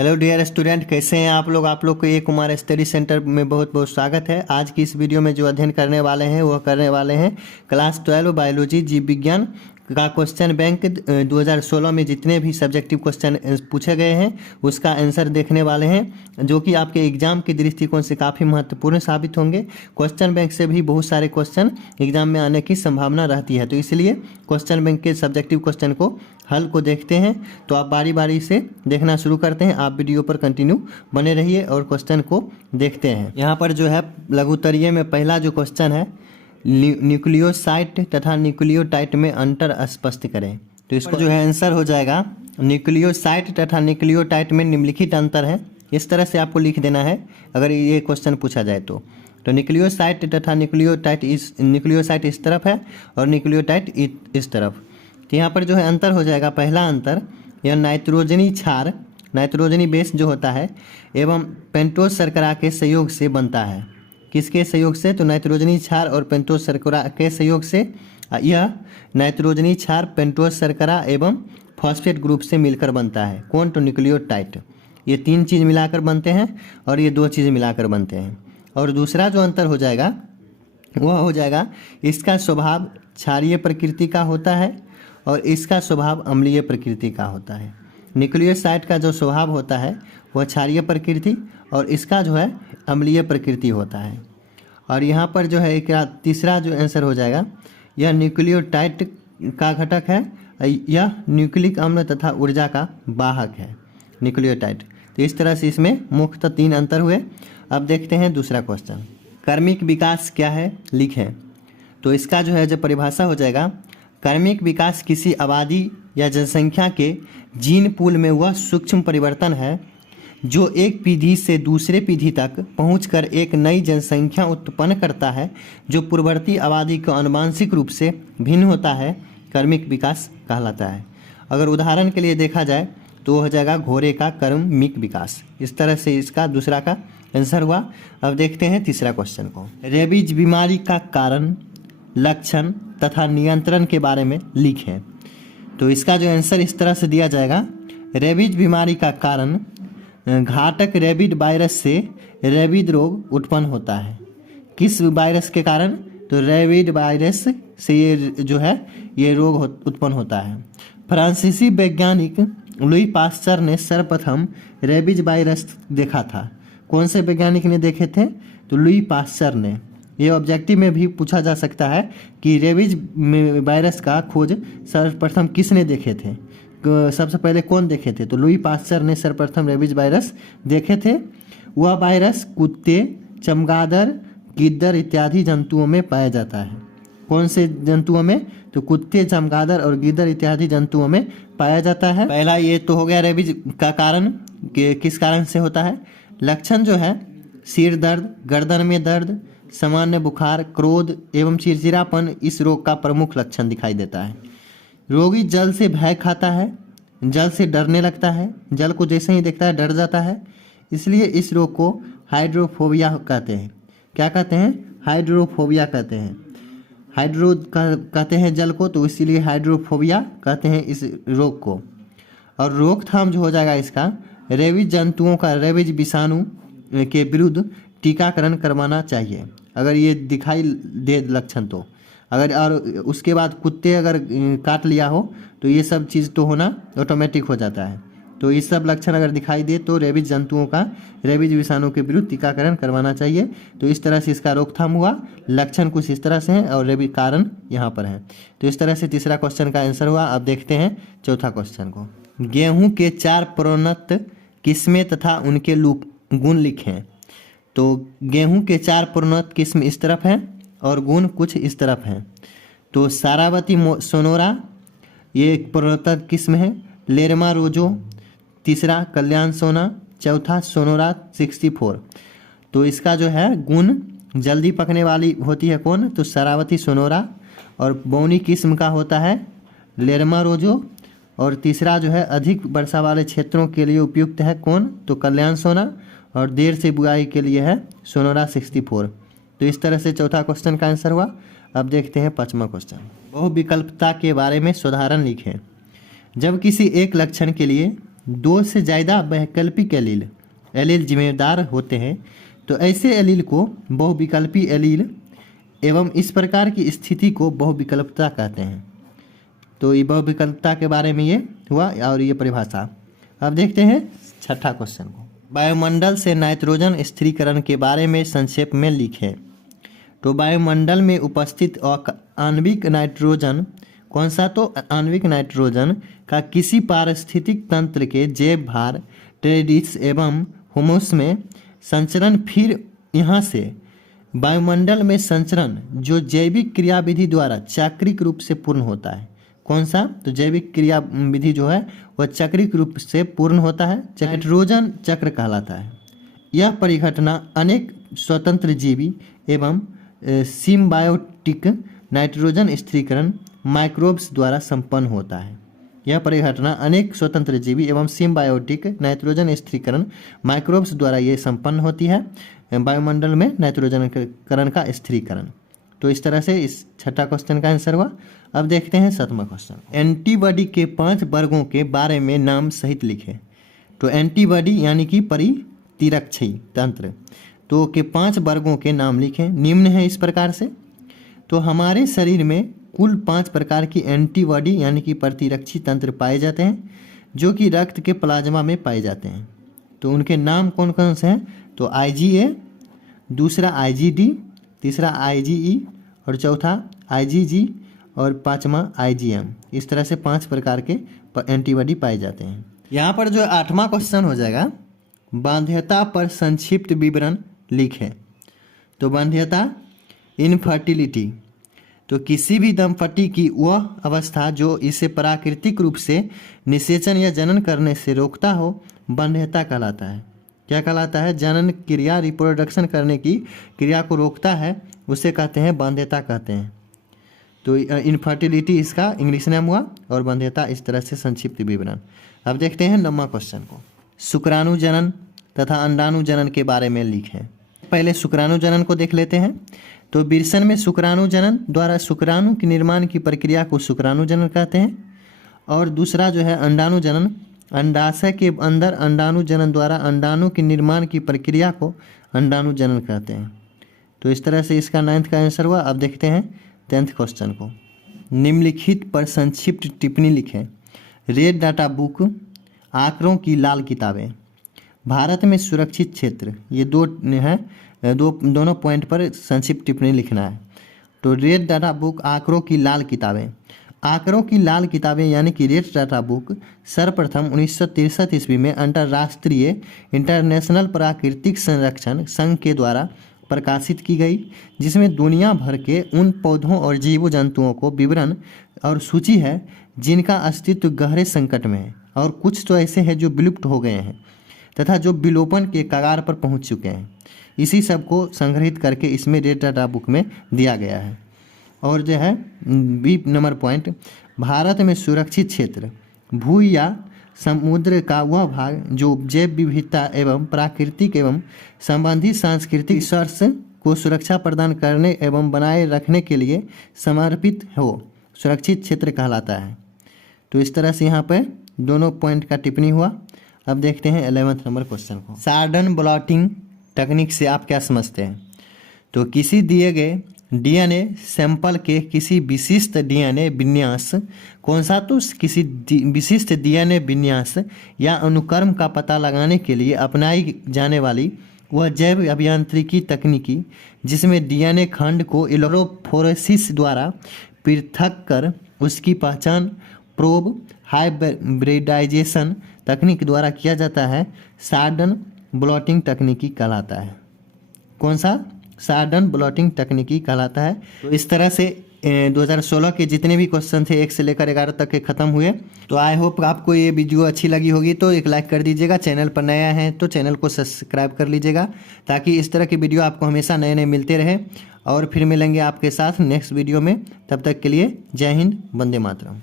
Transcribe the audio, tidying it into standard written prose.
Hello dear student, कैसे हैं आप लोग को ए कुमार स्टडी सेंटर में बहुत बहुत स्वागत है। आज की इस वीडियो में जो अध्ययन करने वाले हैं वह करने वाले हैं क्लास 12 बायोलॉजी जीव विज्ञान का क्वेश्चन बैंक 2016 में जितने भी सब्जेक्टिव क्वेश्चन पूछे गए हैं उसका आंसर देखने वाले हैं, जो कि आपके एग्जाम के दृष्टिकोण से काफ़ी महत्वपूर्ण साबित होंगे। क्वेश्चन बैंक से भी बहुत सारे क्वेश्चन एग्जाम में आने की संभावना रहती है, तो इसलिए क्वेश्चन बैंक के सब्जेक्टिव क्वेश्चन को हल को देखते हैं। तो आप बारी बारी से देखना शुरू करते हैं। आप वीडियो पर कंटिन्यू बने रहिए और क्वेश्चन को देखते हैं। यहाँ पर जो है लघुत्तरीय में पहला जो क्वेश्चन है, न्यूक्लियोसाइट तथा न्यूक्लियोटाइड में अंतर स्पष्ट करें। तो इसको जो है आंसर हो जाएगा न्यूक्लियोसाइट तथा न्यूक्लियोटाइड में निम्नलिखित अंतर है। इस तरह से आपको लिख देना है अगर ये क्वेश्चन पूछा जाए तो न्यूक्लियोसाइट तथा न्यूक्लियोसाइट इस तरफ है और न्यूक्लियोटाइड इस तरफ। तो यहाँ पर जो है अंतर हो जाएगा, पहला अंतर यह नाइट्रोजनी क्षार, नाइट्रोजनी बेस जो होता है एवं पेंटोज शर्करा के सहयोग से बनता है। किसके सहयोग से? तो नाइट्रोजनी क्षार और पेंटोज शर्करा के सहयोग से यह नाइट्रोजनी क्षार पेंटोज शर्करा एवं फॉस्फेट ग्रुप से मिलकर बनता है। कौन? तो न्यूक्लियोटाइड। ये तीन चीज़ मिलाकर बनते हैं और ये दो चीज़ मिलाकर बनते हैं। और दूसरा जो अंतर हो जाएगा वह हो जाएगा इसका स्वभाव क्षारीय प्रकृति का होता है और इसका स्वभाव अम्लीय प्रकृति का होता है। न्यूक्लियोसाइड का जो स्वभाव होता है वह क्षारीय प्रकृति और इसका जो है अम्लीय प्रकृति होता है। और यहाँ पर जो है एक तीसरा जो आंसर हो जाएगा, यह न्यूक्लियोटाइड का घटक है, यह न्यूक्लिक अम्ल तथा ऊर्जा का वाहक है न्यूक्लियोटाइड। तो इस तरह से इसमें मुख्यतः तीन अंतर हुए। अब देखते हैं दूसरा क्वेश्चन, कर्मिक विकास क्या है लिखें। तो इसका जो है जो परिभाषा हो जाएगा, कर्मिक विकास किसी आबादी या जनसंख्या के जीन पूल में वह सूक्ष्म परिवर्तन है जो एक पीढ़ी से दूसरे पीढ़ी तक पहुंचकर एक नई जनसंख्या उत्पन्न करता है जो पूर्ववर्ती आबादी को आनुवंशिक रूप से भिन्न होता है, कर्मिक विकास कहलाता है। अगर उदाहरण के लिए देखा जाए तो हो जाएगा घोड़े का कर्मिक विकास। इस तरह से इसका दूसरा का आंसर हुआ। अब देखते हैं तीसरा क्वेश्चन को, रेबीज बीमारी का कारण, लक्षण तथा नियंत्रण के बारे में लिखें। तो इसका जो आंसर इस तरह से दिया जाएगा, रेबीज बीमारी का कारण घातक रेबिड वायरस से रेबिड रोग उत्पन्न होता है। किस वायरस के कारण? तो रेबिड वायरस से ये जो है ये रोग उत्पन्न होता है। फ्रांसीसी वैज्ञानिक लुई पास्चर ने सर्वप्रथम रेबीज वायरस देखा था। कौन से वैज्ञानिक ने देखे थे? तो लुई पास्चर ने। ये ऑब्जेक्टिव में भी पूछा जा सकता है कि रेबीज वायरस का खोज सर्वप्रथम किसने देखे थे, सबसे पहले कौन देखे थे? तो लुई पास्चर ने सर्वप्रथम रेबीज वायरस देखे थे। वह वायरस कुत्ते, चमगादड़, गिद्दर इत्यादि जंतुओं में पाया जाता है। कौन से जंतुओं में? तो कुत्ते, चमगादड़ और गिद्दर इत्यादि जंतुओं में पाया जाता है। पहला ये तो हो गया रेबीज का कारण कि किस कारण से होता है। लक्षण जो है सिर दर्द, गर्दन में दर्द, सामान्य बुखार, क्रोध एवं चिड़चिड़ापन इस रोग का प्रमुख लक्षण दिखाई देता है। रोगी जल से भय खाता है, जल से डरने लगता है, जल को जैसे ही देखता है डर जाता है, इसलिए इस रोग को हाइड्रोफोबिया कहते हैं। क्या कहते हैं? हाइड्रोफोबिया कहते हैं। हाइड्रो कहते हैं जल को, तो इसीलिए हाइड्रोफोबिया कहते हैं इस रोग को। और रोकथाम जो हो जाएगा इसका, रेबीज जंतुओं का रेबीज विषाणु के विरुद्ध टीकाकरण करवाना चाहिए अगर ये दिखाई दे लक्षण तो। अगर और उसके बाद कुत्ते अगर काट लिया हो तो ये सब चीज़ तो होना ऑटोमेटिक हो जाता है। तो ये सब लक्षण अगर दिखाई दे तो रेबीज जंतुओं का रेबीज विषाणु के विरुद्ध टीकाकरण करवाना चाहिए। तो इस तरह से इसका रोकथाम हुआ। लक्षण कुछ इस तरह से हैं और रेबीज कारण यहाँ पर हैं। तो इस तरह से तीसरा क्वेश्चन का आंसर हुआ। अब देखते हैं चौथा क्वेश्चन को, गेहूँ के 4 प्रोन्नत किस्में तथा उनके गुण लिखें। तो गेहूँ के 4 प्रोन्नत किस्म इस तरफ हैं और गुण कुछ इस तरफ हैं। तो सारावती सोनोरा ये एक प्रोन्नत किस्म है, लेरमा रोजो तीसरा, कल्याण सोना चौथा, सोनोरा 64। तो इसका जो है गुण जल्दी पकने वाली होती है कौन? तो सारावती सोनोरा। और बौनी किस्म का होता है लेरमा रोजो। और तीसरा जो है अधिक वर्षा वाले क्षेत्रों के लिए उपयुक्त है कौन? तो कल्याण सोना। और देर से बुआई के लिए है सोनोरा 64। तो इस तरह से चौथा क्वेश्चन का आंसर हुआ। अब देखते हैं पांचवा क्वेश्चन, बहुविकल्पता के बारे में साधारण लिखें। जब किसी एक लक्षण के लिए 2 से ज़्यादा वैकल्पिक एलील जिम्मेदार होते हैं, तो ऐसे एलील को बहुविकल्पी एलील एवं इस प्रकार की स्थिति को बहुविकल्पता कहते हैं। तो ये बहुविकल्पता के बारे में ये हुआ और ये परिभाषा। अब देखते हैं छठा क्वेश्चन को। वायुमंडल से नाइट्रोजन स्थिरीकरण के बारे में संक्षेप में लिखें। तो वायुमंडल में उपस्थित आणविक नाइट्रोजन, कौन सा, तो आणविक नाइट्रोजन का किसी पारिस्थितिक तंत्र के जैव भार ट्रेडिस एवं हुमस में संचरण, फिर यहाँ से वायुमंडल में संचरण जो जैविक क्रियाविधि द्वारा चक्रिक रूप से पूर्ण होता है। कौन सा, तो जैविक क्रियाविधि जो है वह चक्रिक रूप से पूर्ण होता है, नाइट्रोजन चक्र कहलाता है। यह परिघटना अनेक स्वतंत्र जीवी एवं सिम्बायोटिक नाइट्रोजन स्थिरीकरण माइक्रोब्स द्वारा संपन्न होता है। यह परिघटना अनेक स्वतंत्र जीवी एवं सिम्बायोटिक नाइट्रोजन स्थिरीकरण माइक्रोब्स द्वारा ये संपन्न होती है, वायुमंडल में नाइट्रोजनीकरण का स्थिरीकरण। तो इस तरह से इस छठा क्वेश्चन का आंसर हुआ। अब देखते हैं 7वां क्वेश्चन। एंटीबॉडी के 5 वर्गों के बारे में नाम सहित लिखें। तो एंटीबॉडी यानी कि प्रतिरक्षी तंत्र तो के 5 वर्गों के नाम लिखें। निम्न है इस प्रकार से। तो हमारे शरीर में कुल 5 प्रकार की एंटीबॉडी यानी कि प्रतिरक्षी तंत्र पाए जाते हैं, जो कि रक्त के प्लाज्मा में पाए जाते हैं। तो उनके नाम कौन कौन से हैं, तो IgA, दूसरा IgD, तीसरा IgE और चौथा IgG और 5वां IgM। इस तरह से 5 प्रकार के एंटीबॉडी पाए जाते हैं। यहाँ पर जो 8वां क्वेश्चन हो जाएगा, बाध्यता पर संक्षिप्त विवरण लिखें। तो बाध्यता, इनफर्टिलिटी, तो किसी भी दंपति की वह अवस्था जो इसे प्राकृतिक रूप से निषेचन या जनन करने से रोकता हो, बाध्यता कहलाता है। क्या कहलाता है, जनन क्रिया, रिप्रोडक्शन करने की क्रिया को रोकता है, उसे कहते हैं बाध्यता कहते हैं। तो इनफर्टिलिटी इसका इंग्लिश नाम हुआ और बाध्यता इस तरह से संक्षिप्त विवरण। अब देखते हैं 9वां क्वेश्चन को। शुक्राणु जनन तथा अंडाणु जनन के बारे में लिखें। पहले शुक्राणु जनन को देख लेते हैं। तो विरसन में शुक्राणु जनन द्वारा शुक्राणु के निर्माण की प्रक्रिया को शुक्राणु जनन कहते हैं। और दूसरा जो है अंडाणु जनन, अंडाशय के अंदर अंडाणु जनन द्वारा अंडाणु के निर्माण की प्रक्रिया को अंडाणु जनन कहते हैं। तो इस तरह से इसका 9th का आंसर हुआ। अब देखते हैं 10th क्वेश्चन को। निम्नलिखित पर संक्षिप्त टिप्पणी लिखें। रेड डाटा बुक, आंकड़ों की लाल किताबें, भारत में सुरक्षित क्षेत्र, ये दोनों पॉइंट पर संक्षिप्त टिप्पणी लिखना है। तो रेड डाटा बुक, आंकड़ों की लाल किताबें। आंकड़ों की लाल किताबें यानी कि रेड डाटा बुक सर्वप्रथम 1963 ईस्वी में अंतर्राष्ट्रीय इंटरनेशनल प्राकृतिक संरक्षण संघ के द्वारा प्रकाशित की गई, जिसमें दुनिया भर के उन पौधों और जीव जंतुओं को विवरण और सूची है जिनका अस्तित्व गहरे संकट में है, और कुछ तो ऐसे हैं जो विलुप्त हो गए हैं तथा जो विलोपन के कगार पर पहुंच चुके हैं। इसी सब को संग्रहित करके इसमें रेड डाटा बुक में दिया गया है। और जो है 20 नंबर पॉइंट, भारत में सुरक्षित क्षेत्र भू या समुद्र का वह भाग जो जैव विविधता एवं प्राकृतिक एवं संबंधित सांस्कृतिक रिसोर्स को सुरक्षा प्रदान करने एवं बनाए रखने के लिए समर्पित हो, सुरक्षित क्षेत्र कहलाता है। तो इस तरह से यहाँ पर दोनों पॉइंट का टिप्पणी हुआ। अब देखते हैं 11th नंबर क्वेश्चन को। सार्डन ब्लॉटिंग तकनीक से आप क्या समझते हैं। तो किसी दिए गए डीएनए सैंपल के किसी विशिष्ट डीएनए विन्यास, कौन सा, तो किसी विशिष्ट डीएनए विन्यास या अनुक्रम का पता लगाने के लिए अपनाई जाने वाली वह जैव अभियांत्रिकी तकनीकी जिसमें डीएनए खंड को इलेक्ट्रोफोरेसिस द्वारा पृथक कर उसकी पहचान प्रोब हाइब्रिडाइजेशन तकनीक द्वारा किया जाता है, सार्डन ब्लॉटिंग तकनीकी कहलाता है। कौन सा, सार्डन ब्लॉटिंग तकनीकी कहलाता है। तो इस तरह से 2016 के जितने भी क्वेश्चन थे 1 से लेकर 11 तक के ख़त्म हुए। तो आई होप आपको ये वीडियो अच्छी लगी होगी, तो एक लाइक कर दीजिएगा। चैनल पर नया है तो चैनल को सब्सक्राइब कर लीजिएगा, ताकि इस तरह के वीडियो आपको हमेशा नए नए मिलते रहे। और फिर मिलेंगे आपके साथ नेक्स्ट वीडियो में। तब तक के लिए जय हिंद, वंदे मातरम।